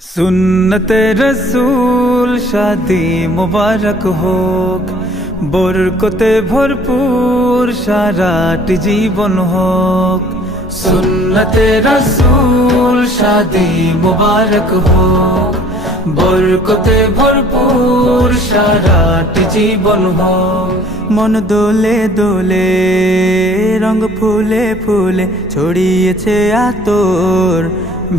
सुन्नते रसूल शादी मुबारक होक, बरकते भरपूर साराट जीवन होक। सुन्नते रसूल शादी मुबारक होक, बरकते भरपूर साराट जीवन होक। मन दोले दोले रंग फुले फुले ছড়িয়েছে আতর,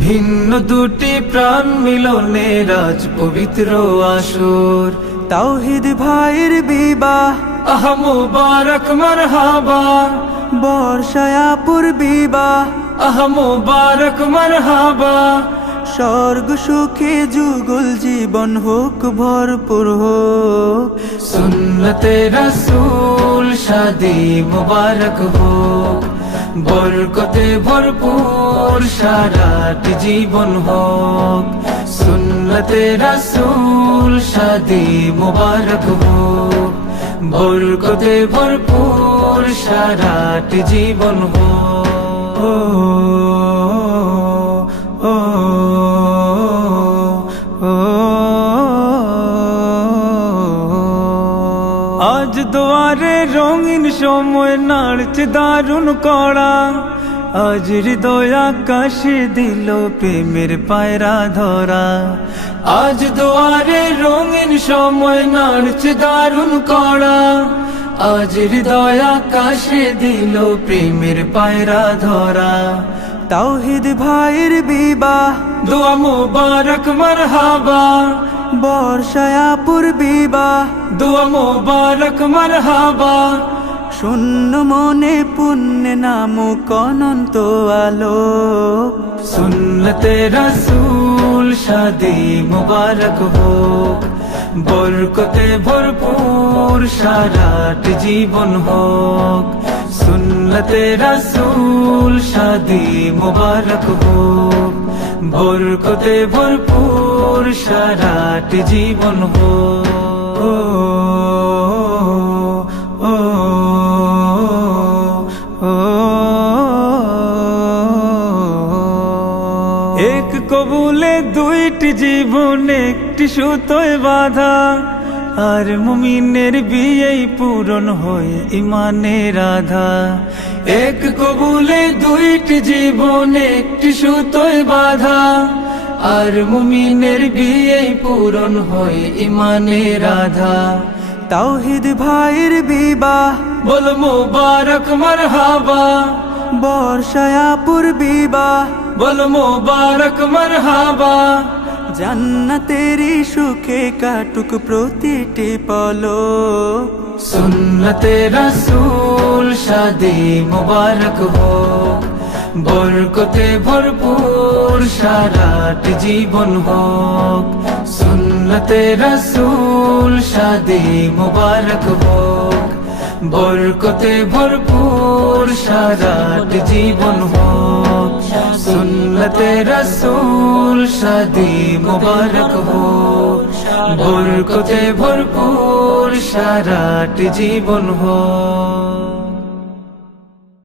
ভিন্ন দুটি প্রাণ মিলনে রাজ পবিত্র আসর। তাওহীদ ভাইয়ের বিবাহ আহ মুবারক মারহাবা, বর্ষায়াপুর বিবাহ আহ মুবারক মারহাবা। স্বর্গ সুখে যুগল জীবন হোক ভরপুর হোক। সুন্নতে রাসূল শাদি মুবারক হোক, বরকতে ভরপুর সারাট জীবন হোক। সুন্নতে রাসূল শাদি মুবারক হোক, বরকতে ভরপুর সারাট জীবন হোক। আজ দুয়ারে রঙিন সময় নাড়ছে দারুণ কড়া, আজ হৃদয় আকাশে দিল প্রেমের পায়রা ধরা। আজ দুয়ারে রঙিন সময় নাড়ছে দারুণ কড়া, আজ হৃদয় আকাশে দিল প্রেমের পায়রা ধরা। তাওহীদ ভাইয়ের বিবাহ দোয়া মুবারক মারহাবা, বর্ষায়াপুর বিবাহ দোয়া মুবারক মারহাবা। শূন্য মনে পুণ্যে নামুক অনন্ত আলো। সুন্নতে রাসূল শাদি মুবারক হোক, বরকতে ভরপুর সারাট জীবন হোক। সুন্নতে রাসূল শাদি মুবারক হোক, বরকতে ভরপুর সারাট জীবন হোক। এক কবুলে দুইটি জীবন একটি সুতোয় বাঁধা, আর মুমিনের বিয়েই পূরণ হয় ইমানের আধা। এক কবুলে দুইটি জীবন একটি সুতোয় বাঁধা, আর মুমিনের বিয়েই পূরণ হয় ইমানের আধা। তাওহীদ ভাইয়ের বিবাহ বল মুবারক মারহাবা, বর্ষায়াপুর বিবাহ বল মুবারক মারহাবা। জান্নাতেরি সুখে কাটুক প্রতিটি পলক। সুন্নতে রাসূল শাদি মুবারক হোক, বরকতে ভরপুর সারাট জীবন হোক। সুন্নতে রাসূল শাদি মুবারক হোক, বরকতে ভরপুর সারাট জীবন হোক। সুন্নতে রাসূল শাদি মুবারক হোক, বরকতে ভরপুর সারাট জীবন হোক।